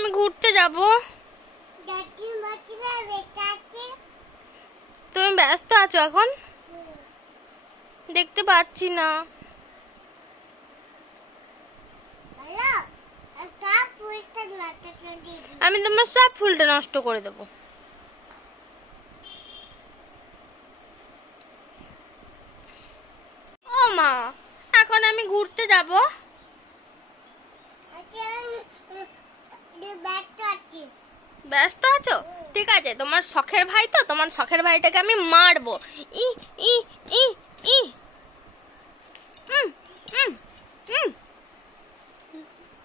আমি ঘুরতে যাব। তুমি ব্যস্ত আছো এখন? দেখতে পাচ্ছি না। আমি তোমার সব ফুলটা নষ্ট করে দেবো। ও মা, এখন আমি ঘুরতে যাব। ব্যস্ত আছো? ঠিক আছে, তোমার শখের ভাই তো, তোমার শখের ভাইটাকে আমি মারবো। ই ই ই ই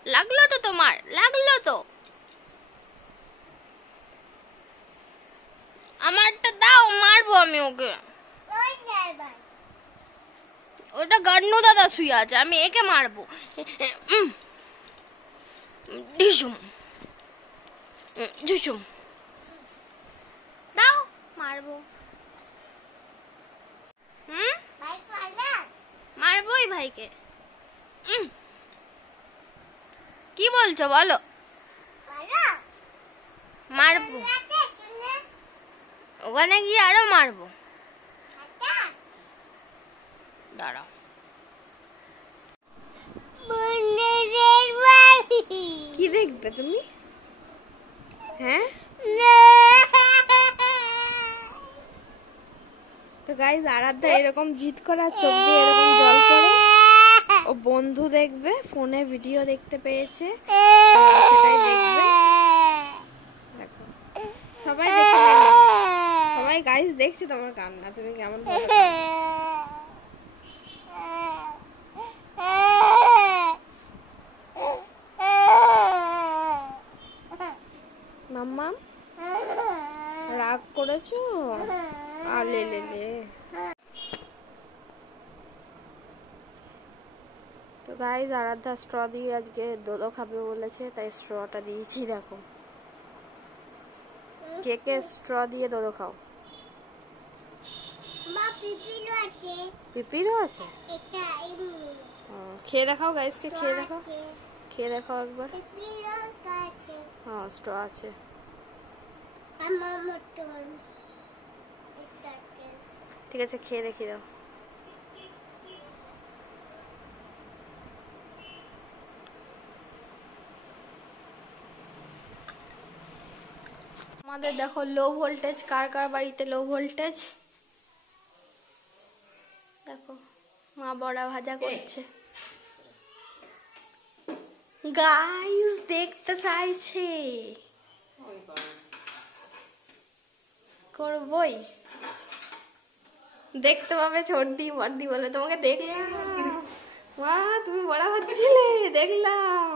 লাগলো তো? তোমার লাগলো তো? আমারটা দাও, মারবো আমি ওকে। ওটা গান্নু দাদা শুয়ে আছে, আমি একে মারবো। ঢিসুম ঢিসুম, দাও, মারবো। মারবোই ভাইকে। কি বলছো বলো? মারবো, ওখানে গিয়ে আরো মারবো। দাঁড়াও। কি দেখবে তুমি? হ্যাঁ, তো গাইস আরাধ্যা এরকম জিদ করার চোখ দিয়ে এরকম জল পড়ে। ও বন্ধু দেখবে, ফোনে ভিডিও দেখতে পেয়েছে, সেটাই দেখবে। দেখো, সবাই দেখে, সবাই গাইস দেখছে তোমার কান্না, তুমি কেমন ভাবে মাম্মা রাগ করেছো? আলে লে লে। তো গাইস আরাধ্যা স্ট্র দিয়ে আজকে দোদো খাবে বলেছে, তাই স্ট্রটা দিয়েছি। দেখো, কে কে স্ট্র দিয়ে দোদো খাও? পিপিরও আছে? খেয়ে দেখাও গাইসকে, খেয়ে দেখাও, খেয়ে দেখাও একবার। হ্যাঁ, স্ট্র আছে। ঠিক আছে, খেয়ে দেখিয়ে দাও। আমাদের দেখো লো ভোল্টেজ, কার কার বাড়িতে লো ভোল্টেজ? দেখো, মা বড়া ভাজা করছে। গাইস দেখতে চাইছে, করবই, দেখতে পাবে। ছোটদি বড়দি বলবে তোমাকে দেখলাম, মা তুমি বড়া ভাজছিলে, দেখলাম।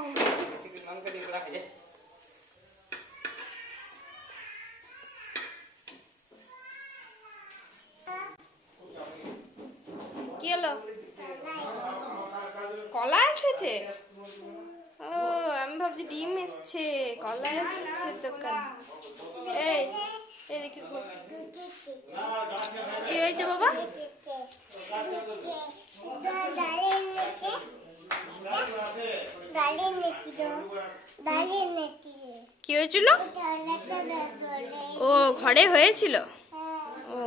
কি হলো? কলা এসেছে? ও, আমি ভাবছি ডিম এসছে। কলা এসেছে দোকান। এই এদিকে কি হয়েছে বাবা? কি হয়েছিল? ও, ঘরে হয়েছিল। ও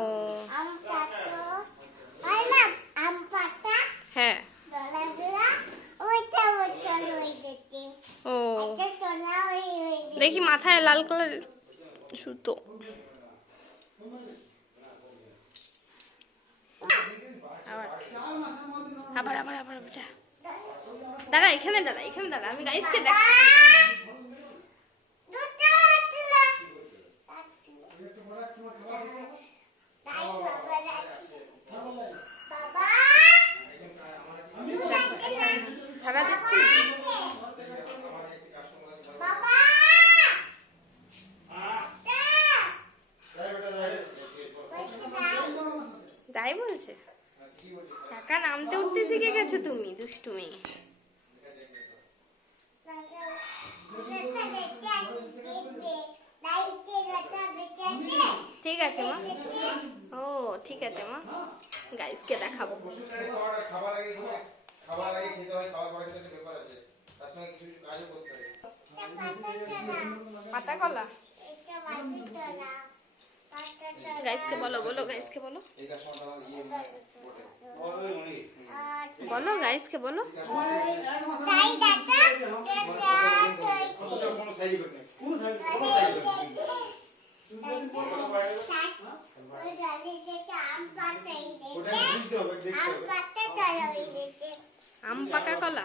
হ্যাঁ, ও দেখি মাথায় লাল কালার সুতো। আবার আবার আবার আবার দাঁড়া, এখানে দাঁড়া, এখানে দাঁড়া, আমি গাইসকে দেখ। সারা দিচ্ছি। যাই বলছে, একা নামতে উঠতে শিখে গেছো তুমি, দুষ্টুমি। ঠিক আছে মা, ও ঠিক আছে মা, গাইসকে দেখাবো। খাবার আগে খেতে হয়, খাওয়ার পরে একটা ব্যাপার আছে, তার সঙ্গে কিছু কাজও করতে হয়। পাতা কলা। গাইসকে বলো, বলো গাইসকে বলো, বলো গাইসকে বলো। আম পাকা কলা।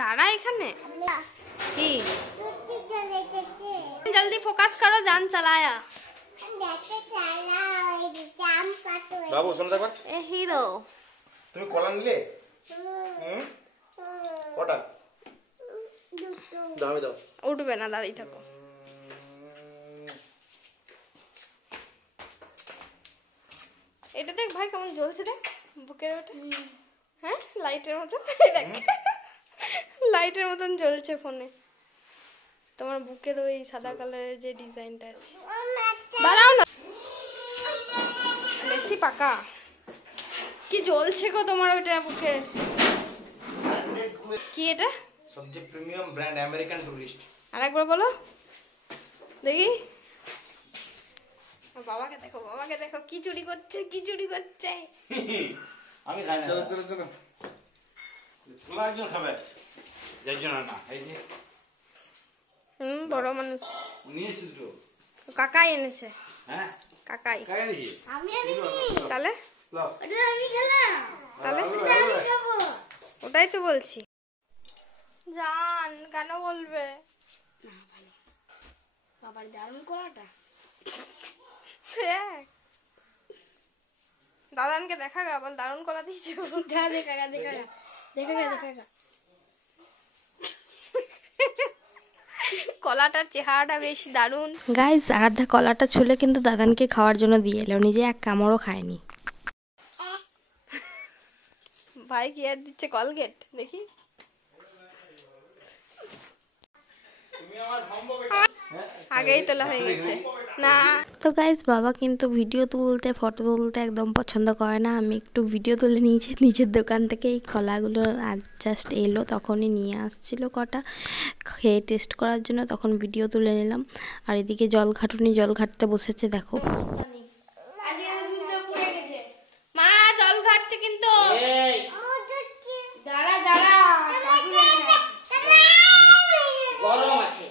दाड़ा एखाने की जल्दी फोकस करो, जान चलाया बाबू सुन देखो ए हिरो তুমি কলা নিলে কটা দাও দাও উঠবে না, দাঁড়িয়ে থাকো। এটা দেখ ভাই কেমন জ্বলছে, দেখ বুকের ওটা, হ্যাঁ লাইটের মতন, দেখ লাইটের মতন জ্বলছে ফোনে। তোমার বুকের ওই সাদা কালারের যে ডিজাইনটা আছে, বাড়াও না বেশি পাকা। কি জ্বলছে গো তোমার ওটা বুকে? কি এটা? সবচেয়ে প্রিমিয়াম ব্র্যান্ড আমেরিকান টুরিস্ট। আরেকবার বলো দেখি। বাবাকে দেখো, বাবাকে দেখো কি চুরি করছে, কি চুরি করছে। আমি খাই না। চলো চলো চলো। তোমরা একজন খাবে। যাইজন না, এই যে। বড় মানুষ। নিয়ে এসেছিল তো। কাকাই এনেছে। হ্যাঁ? কাকাই। কাকা নিয়ে। আমি আনিনি। তাহলে? লাও। এটা আমি খেলাম। তাহলে? এটা আমি খাবো। ওটাই তো বলছি। জান কেন বলবে? না ভালো। বাবার দারুণ কলাটা। দেখ। দাদানকে দেখা গা, বল দারুণ কলা দিয়েছো। যা দেখা গা, দেখা গা। দেখা গা, দেখা গা। কলাটার চেহারাটা বেশ দারুণ। গাইস, আরাধ্যা কলাটা ছুলে কিন্তু দাদানকে খাওয়ার জন্য দিয়ে এলো, নিজে এক কামড়ও খায়নি। ভাই কি আর দিচ্ছে কলগেট, দেখি। আগেই তোলা হয়ে গেছে না। তো গাইস, বাবা কিন্তু ভিডিও তুলতে, ফটো তুলতে একদম পছন্দ করে না। আমি একটু ভিডিও তুলে নিয়েছি নিজের দোকান থেকে। এই কলাগুলো আজ জাস্ট এলো, তখনই নিয়ে আসছিল কটা, খেয়ে টেস্ট করার জন্য, তখন ভিডিও তুলে নিলাম। আর এদিকে জল ঘাটুনি, জল ঘাটতে বসেছে দেখো। মা জল ঘাটছে কিন্তু। দাঁড়া দাঁড়া, গরম আছে।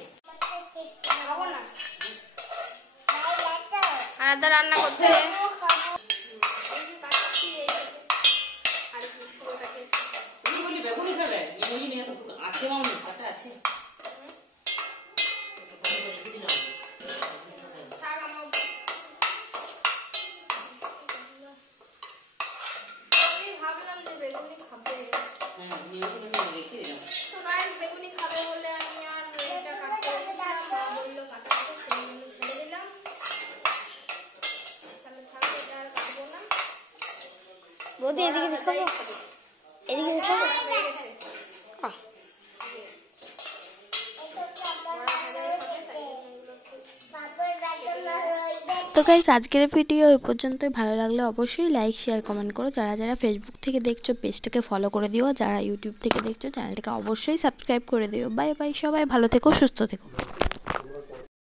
আলাদা রান্না করতে ভাবলাম যে বেগুনি খাবে, বেগুনি খাবে বলে আমি আর এটা কাটতে বললো কাটাতে, সেই জন্য ছেড়ে দিলাম। তাহলে থাকবে, এটা আর কাটবো না। বৌদি এদিকে দেখো, এদিকে দেখো। তো গাইস, আজকের ভিডিও এই পর্যন্তই। ভালো লাগলে অবশ্যই লাইক, শেয়ার, কমেন্ট করো। যারা যারা ফেসবুক থেকে দেখছো পেজটাকে ফলো করে দিও, যারা ইউটিউব থেকে দেখছো চ্যানেলটাকে অবশ্যই সাবস্ক্রাইব করে দিও। বাই বাই, সবাই ভালো থেকো, সুস্থ থেকো।